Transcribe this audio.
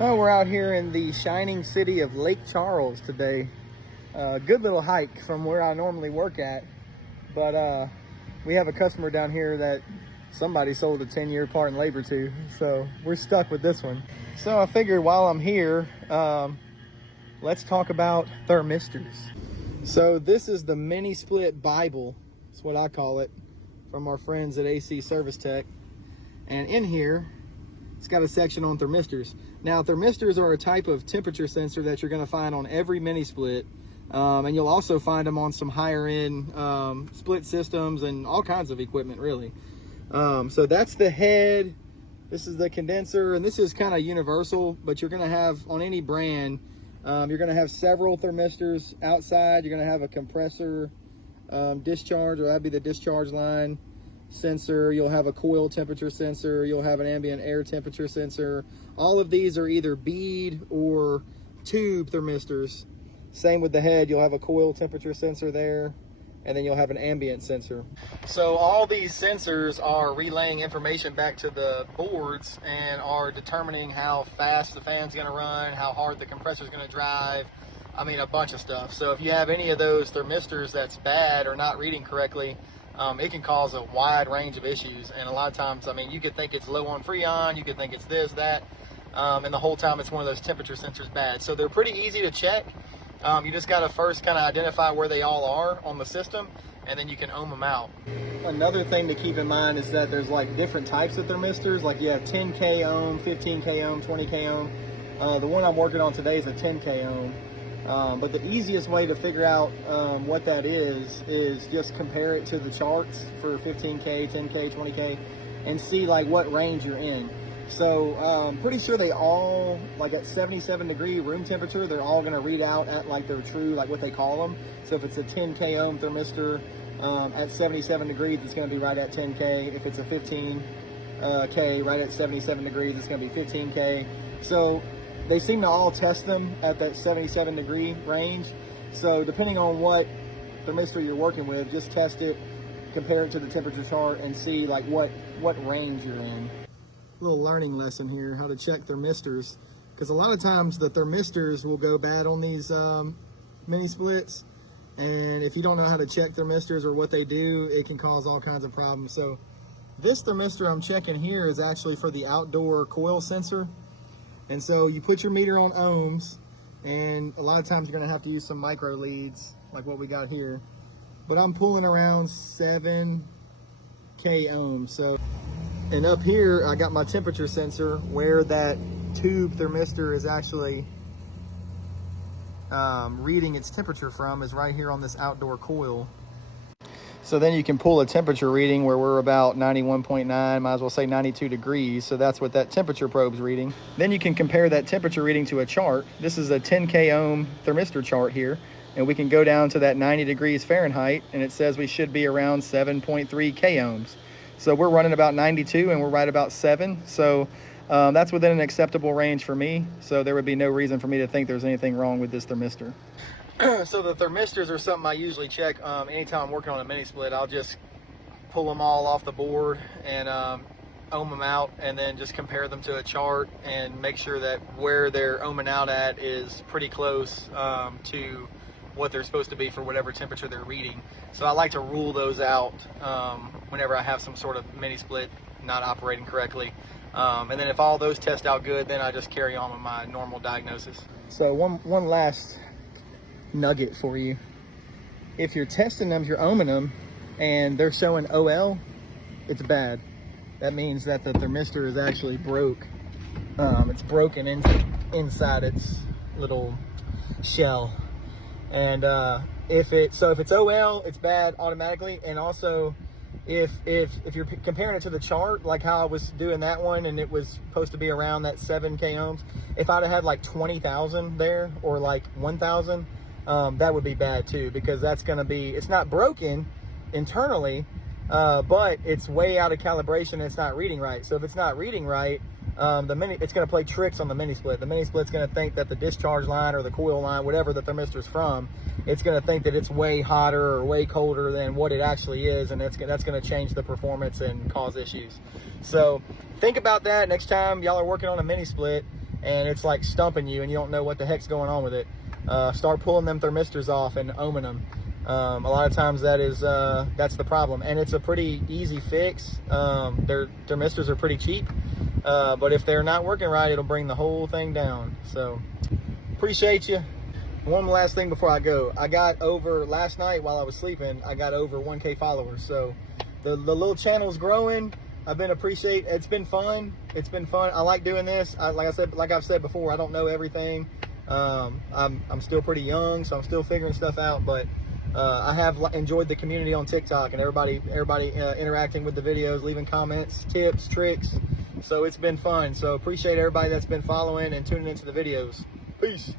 Oh, we're out here in the shining city of Lake Charles today. Good little hike from where I normally work at. But we have a customer down here that somebody sold a 10-year part and labor to. So we're stuck with this one. So I figured while I'm here, let's talk about thermistors. So this is the mini split Bible. That's what I call it, from our friends at AC Service Tech. And in here, it's got a section on thermistors. Now, thermistors are a type of temperature sensor that you're going to find on every mini split. And you'll also find them on some higher end split systems and all kinds of equipment, really. So that's the head. This is the condenser, and this is kind of universal, but you're going to have on any brand, you're going to have several thermistors outside. You're going to have a compressor discharge, or that'd be the discharge line sensor. You'll have a coil temperature sensor. You'll have an ambient air temperature sensor. All of these are either bead or tube thermistors. Same with the head. You'll have a coil temperature sensor there, and then you'll have an ambient sensor. So all these sensors are relaying information back to the boards and are determining how fast the fan's going to run, how hard the compressor's going to drive. I mean, a bunch of stuff. So if you have any of those thermistors that's bad or not reading correctly, it can cause a wide range of issues. And a lot of times, I mean, you could think it's low on Freon, you could think it's this, that, and the whole time it's one of those temperature sensors bad. So they're pretty easy to check. You just got to first kind of identify where they all are on the system, and then you can ohm them out. Another thing to keep in mind is that there's like different types of thermistors. Like you have 10K ohm, 15K ohm, 20K ohm. The one I'm working on today is a 10K ohm. But the easiest way to figure out what that is just compare it to the charts for 15K, 10K, 20K, and see like what range you're in. So pretty sure they all, like at 77 degree room temperature, they're all going to read out at like their true, like what they call them. So if it's a 10K ohm thermistor at 77 degrees, it's going to be right at 10K. If it's a 15K right at 77 degrees, it's going to be 15K. So they seem to all test them at that 77 degree range. So depending on what thermistor you're working with, just test it, compare it to the temperature chart, and see like what range you're in. Little learning lesson here, how to check thermistors, because a lot of times the thermistors will go bad on these mini splits, and if you don't know how to check thermistors or what they do, it can cause all kinds of problems. So this thermistor I'm checking here is actually for the outdoor coil sensor. And so you put your meter on ohms, and a lot of times you're going to have to use some micro leads like what we got here. But I'm pulling around 7K ohms. So, and up here I got my temperature sensor where that tube thermistor is actually reading its temperature from is right here on this outdoor coil. So then you can pull a temperature reading where we're about 91.9, might as well say 92 degrees. So that's what that temperature probe's reading. Then you can compare that temperature reading to a chart. This is a 10K ohm thermistor chart here. And we can go down to that 90 degrees Fahrenheit, and it says we should be around 7.3 K ohms. So we're running about 92 and we're right about 7. So that's within an acceptable range for me. So there would be no reason for me to think there's anything wrong with this thermistor. So the thermistors are something I usually check anytime I'm working on a mini split. I'll just pull them all off the board and ohm them out, and then just compare them to a chart and make sure that where they're ohming out at is pretty close to what they're supposed to be for whatever temperature they're reading. So I like to rule those out whenever I have some sort of mini split not operating correctly. And then if all those test out good, then I just carry on with my normal diagnosis. So one last nugget for you. If you're testing them, you're ohming them, and they're showing OL, it's bad. That means that the thermistor is actually broke. It's broken inside its little shell. And if it's OL, it's bad automatically. And also, if you're comparing it to the chart, like how I was doing that one, and it was supposed to be around that 7K ohms, if I'd have had like 20,000 there or like 1,000, that would be bad too, because that's going to be, it's not broken internally, but it's way out of calibration and it's not reading right. So if it's not reading right, it's going to play tricks on the mini split. The mini split's going to think that the discharge line or the coil line, whatever the thermistor's from, it's going to think that it's way hotter or way colder than what it actually is, and that's going to change the performance and cause issues. So think about that next time y'all are working on a mini split. and it's like stumping you and you don't know what the heck's going on with it, start pulling them thermistors off and ohming them. A lot of times that's the problem, and it's a pretty easy fix. Their thermistors are pretty cheap, but if they're not working right, it'll bring the whole thing down. So appreciate you. One last thing before I go. I got over last night while I was sleeping, I got over 1K followers. So the little channel's growing. It's been fun. It's been fun. I like doing this. Like I've said before, I don't know everything. I'm still pretty young, so I'm still figuring stuff out, but I have enjoyed the community on TikTok and everybody interacting with the videos, leaving comments, tips, tricks. So it's been fun. So appreciate everybody that's been following and tuning into the videos. Peace.